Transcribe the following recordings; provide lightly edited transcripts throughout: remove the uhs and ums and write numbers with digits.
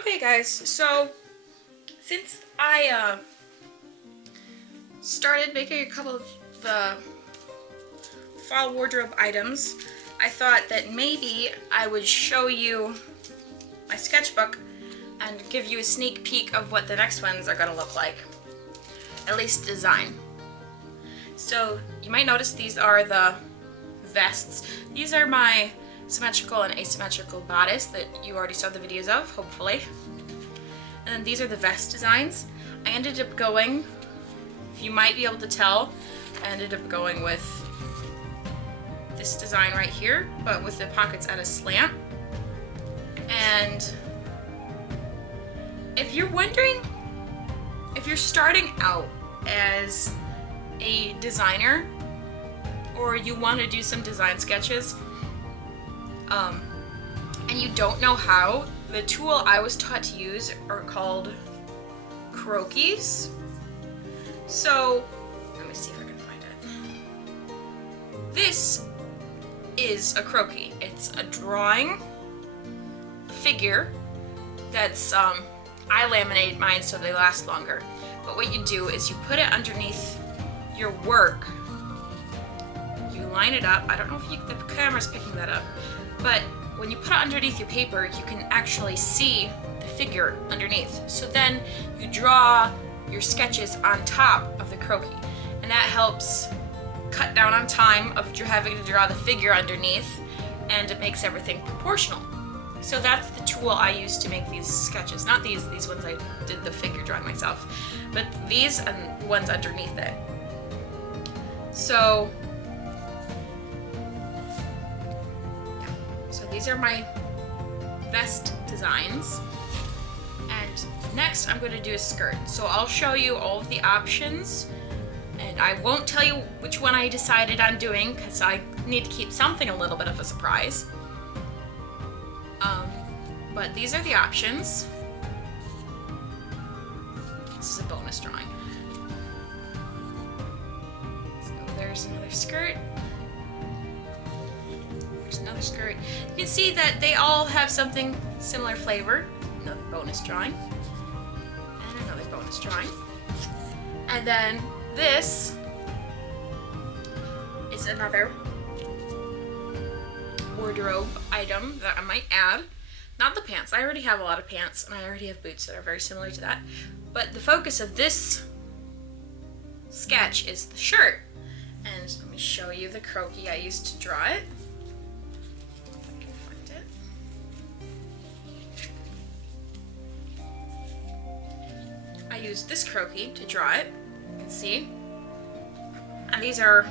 Okay guys, so since I started making a couple of the fall wardrobe items, I thought that maybe I would show you my sketchbook and give you a sneak peek of what the next ones are going to look like, at least design. So you might notice these are the vests. These are my symmetrical and asymmetrical bodice that you already saw the videos of, hopefully. And then these are the vest designs. I ended up going, you might be able to tell, I ended up going with this design right here, but with the pockets at a slant. And if you're wondering, if you're starting out as a designer or you want to do some design sketches and you don't know how, the tool I was taught to use are called croquis. So let me see if I can find it. This is a croquis. It's a drawing figure that's I laminate mine so they last longer. But what you do is you put it underneath your work. You line it up. I don't know if the camera's picking that up, but when you put it underneath your paper, you can actually see the figure underneath. So then you draw your sketches on top of the croquis, and that helps cut down on time of having to draw the figure underneath, and it makes everything proportional. So that's the tool I use to make these sketches. Not these ones I did the figure drawing myself, but these and ones underneath it. So these are my vest designs. And next I'm going to do a skirt. So I'll show you all of the options, and I won't tell you which one I decided on doing because I need to keep something a little bit of a surprise. But these are the options. This is a bonus drawing. So there's another skirt. There's another skirt. You can see that they all have something similar flavor. Another bonus drawing. And another bonus drawing. And then this is another wardrobe item that I might add. Not the pants. I already have a lot of pants, and I already have boots that are very similar to that. But the focus of this sketch is the shirt. And let me show you the croquis I used to draw it. If I can find it. I used this croquis to draw it. You can see. And these are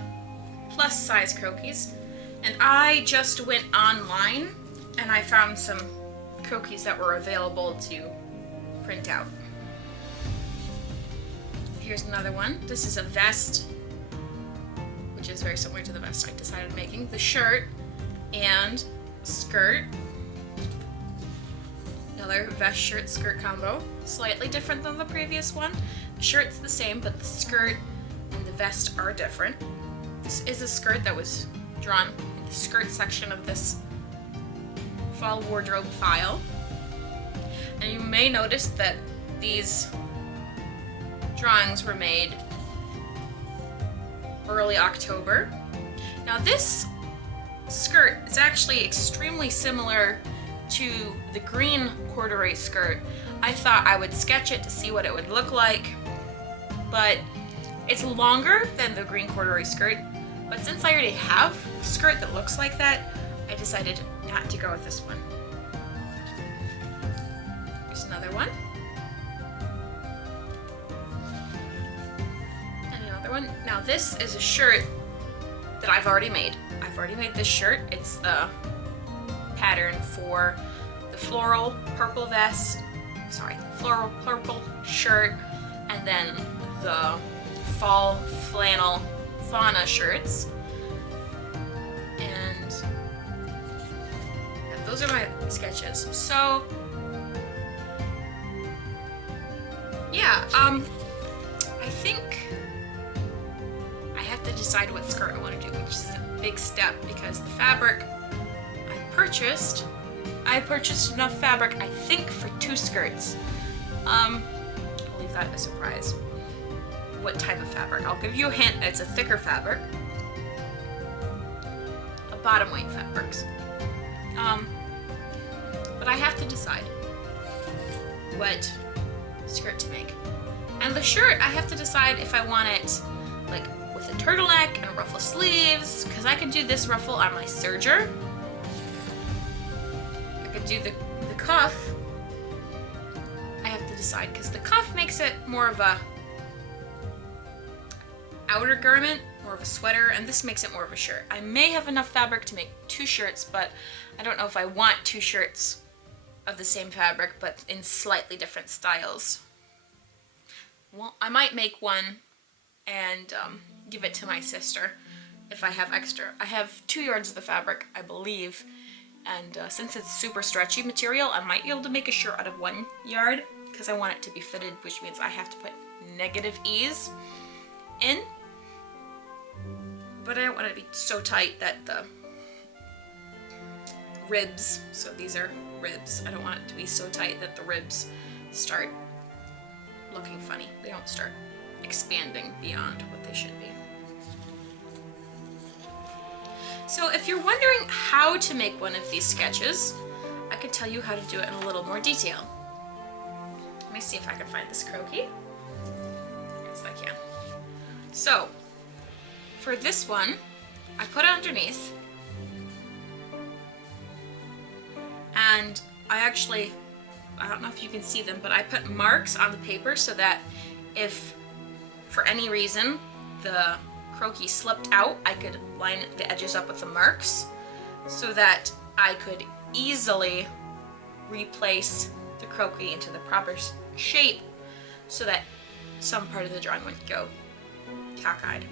plus size croquis. And I just went online and I found some croquis that were available to print out. Here's another one. This is a vest, which is very similar to the vest I decided making. The shirt and skirt. Another vest shirt skirt combo. Slightly different than the previous one. The shirt's the same, but the skirt and the vest are different. This is a skirt that was drawn in the skirt section of this fall wardrobe file. And you may notice that these drawings were made early October. Now this skirt is actually extremely similar to the green corduroy skirt. I thought I would sketch it to see what it would look like, but it's longer than the green corduroy skirt. But since I already have a skirt that looks like that, I decided not to go with this one. Here's another one. And another one. Now this is a shirt that I've already made. I've already made this shirt. It's the pattern for the floral purple vest, floral purple shirt, and then the fall flannel fauna shirts. And those are my sketches. So yeah, I think I have to decide what skirt I want to do, which is a big step because the fabric I purchased I purchased enough fabric, I think, for 2 skirts. I'll leave that a surprise. What type of fabric? I'll give you a hint. It's a thicker fabric. A bottom weight fabrics. But I have to decide what skirt to make. And the shirt, I have to decide if I want it like with a turtleneck and ruffle sleeves, because I could do this ruffle on my serger. I could do the cuff. I have to decide because the cuff makes it more of a outer garment, more of a sweater, and this makes it more of a shirt. I may have enough fabric to make 2 shirts, but I don't know if I want 2 shirts of the same fabric but in slightly different styles. Well, I might make one and give it to my sister if I have extra. I have 2 yards of the fabric, I believe, and since it's super stretchy material, I might be able to make a shirt out of 1 yard because I want it to be fitted, which means I have to put negative ease in. But I don't want it to be so tight that the ribs, so these are ribs, I don't want it to be so tight that the ribs start looking funny. They don't start expanding beyond what they should be. So if you're wondering how to make one of these sketches, I could tell you how to do it in a little more detail. Let me see if I can find this croquis. Yes, I can. So, for this one, I put it underneath, and I don't know if you can see them, but I put marks on the paper so that if for any reason the croquis slipped out, I could line the edges up with the marks so that I could easily replace the croquis into the proper shape so that some part of the drawing wouldn't go cockeyed.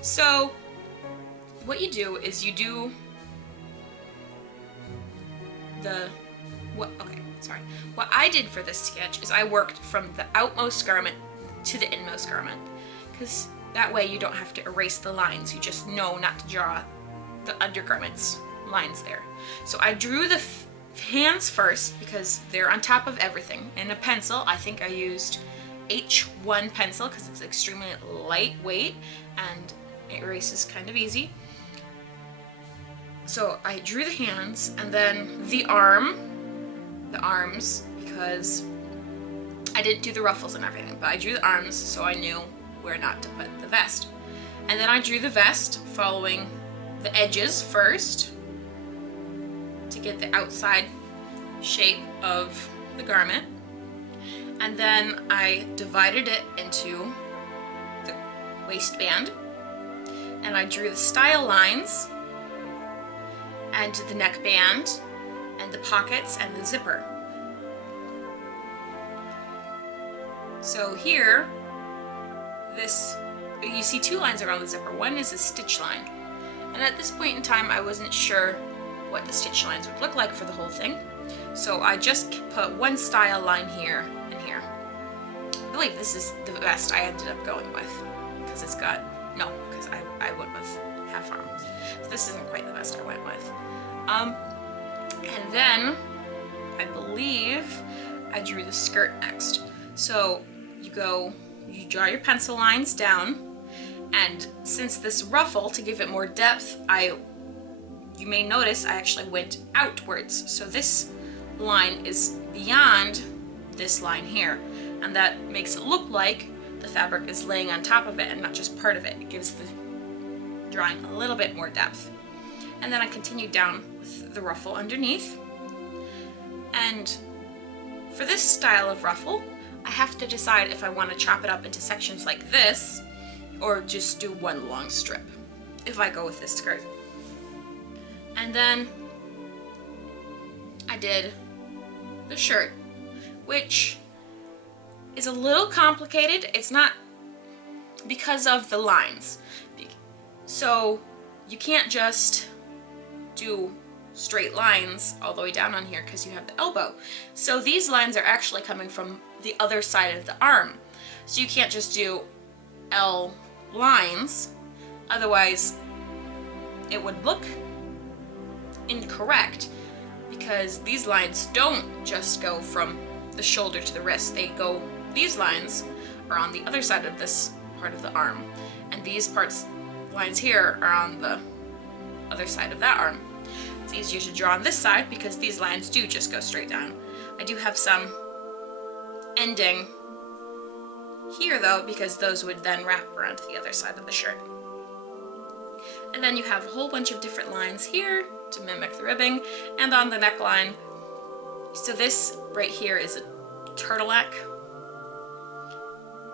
So what you do is you do what I did for this sketch is I worked from the outmost garment to the inmost garment, because that way you don't have to erase the lines, you just know not to draw the undergarments lines there. So I drew the hands first because they're on top of everything. And a pencil, I think I used H1 pencil because it's extremely lightweight and it erases kind of easy. So I drew the hands, and then the arms, because I didn't do the ruffles and everything, but I drew the arms so I knew where not to put the vest. And then I drew the vest following the edges first to get the outside shape of the garment. And then I divided it into the waistband, and I drew the style lines and the neckband and the pockets and the zipper. So here, you see 2 lines around the zipper. One is a stitch line, and at this point in time I wasn't sure what the stitch lines would look like for the whole thing, so I just put 1 style line here and here. I believe this is the vest I ended up going with because I went with half arms. So this isn't quite the vest I went with. And then I believe I drew the skirt next. So you draw your pencil lines down, and since this ruffle, to give it more depth, you may notice I actually went outwards. So this line is beyond this line here, and that makes it look like the fabric is laying on top of it and not just part of it. It gives the drawing a little bit more depth. And then I continued down with the ruffle underneath. And for this style of ruffle, I have to decide if I want to chop it up into sections like this or just do 1 long strip if I go with this skirt. And then I did the shirt, which is a little complicated. It's not because of the lines. So you can't just do straight lines all the way down on here because you have the elbow. So these lines are actually coming from the other side of the arm. So you can't just do L lines, otherwise it would look incorrect. because these lines don't just go from the shoulder to the wrist. These lines are on the other side of this part of the arm, and these lines here are on the other side of that arm. It's easier to draw on this side because these lines do just go straight down. I do have some ending here though, because those would then wrap around to the other side of the shirt. And then you have a whole bunch of different lines here to mimic the ribbing, and on the neckline. So this right here is a turtleneck.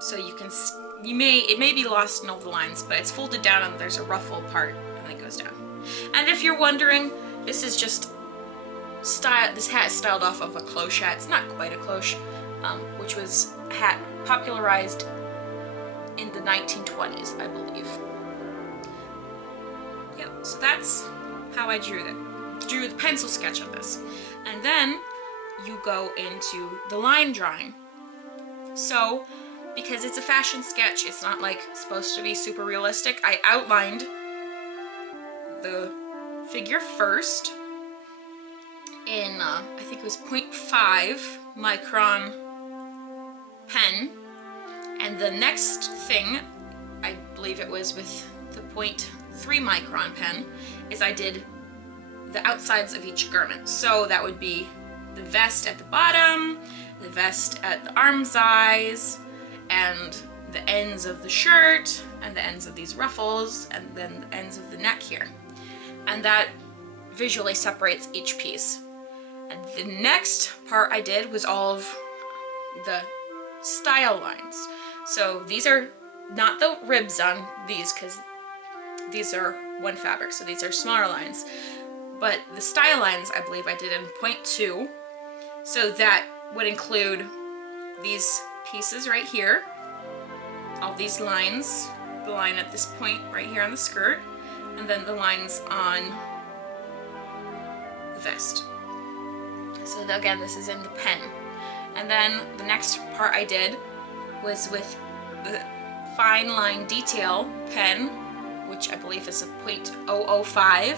So it may be lost in all the lines, but it's folded down and there's a ruffle part and then goes down. And if you're wondering, this is just this hat is styled off of a cloche hat. It's not quite a cloche, which was a hat popularized in the 1920s, I believe. Yep, so that's how I drew the pencil sketch of this. And then you go into the line drawing. So, because it's a fashion sketch, it's not like supposed to be super realistic, I outlined the figure first in, I think it was 0.5 micron pen, and the next thing, I believe it was with the 0.3 micron pen, is I did the outsides of each garment. So that would be the vest at the bottom, the vest at the arm size, and the ends of the shirt, and the ends of these ruffles, and then the ends of the neck here. And that visually separates each piece. And the next part I did was all of the style lines. So these are not the ribs on these, because these are one fabric, so these are smaller lines. But the style lines, I believe I did in 0.2. So that would include these pieces right here, all these lines, the line at this point right here on the skirt, and then the lines on the vest. So again, this is in the pen. And then the next part I did was with the fine line detail pen, which I believe is a 0.005.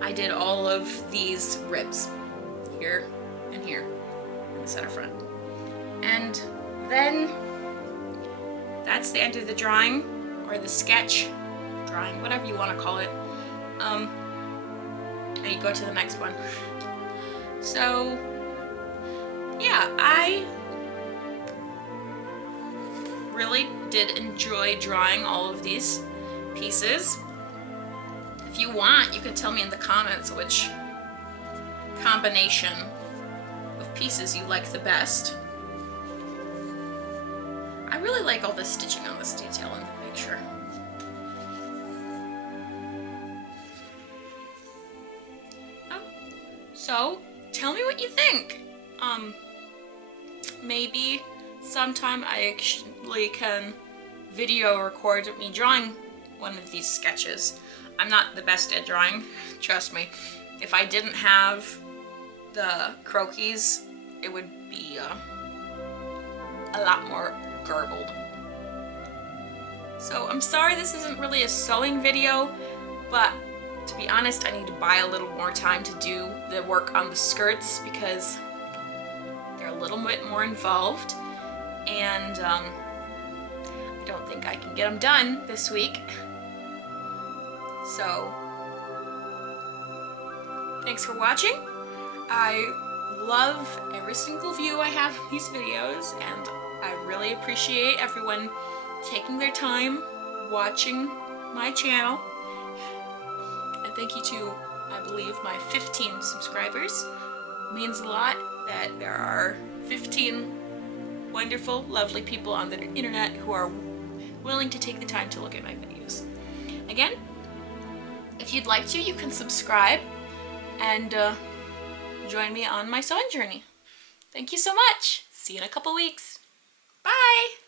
I did all of these ribs here and here in the center front. And then that's the end of the drawing, or the sketch drawing, whatever you want to call it. And you go to the next one. So yeah, I really did enjoy drawing all of these pieces. If you want, you can tell me in the comments which combination of pieces you like the best. I really like all the stitching on this detail in the picture. Oh, so tell me what you think. Maybe sometime I actually can video record me drawing one of these sketches. I'm not the best at drawing, trust me. If I didn't have the croquis, it would be a lot more garbled. So I'm sorry this isn't really a sewing video, but to be honest, I need to buy a little more time to do the work on the skirts because they're a little bit more involved, and I don't think I can get them done this week. So thanks for watching. I love every single view I have in these videos, and I really appreciate everyone taking their time watching my channel. And thank you to, I believe, my 15 subscribers. It means a lot that there are 15 wonderful, lovely people on the internet who are willing to take the time to look at my videos. Again, if you'd like to, you can subscribe and join me on my sewing journey. Thank you so much. See you in a couple weeks. Bye!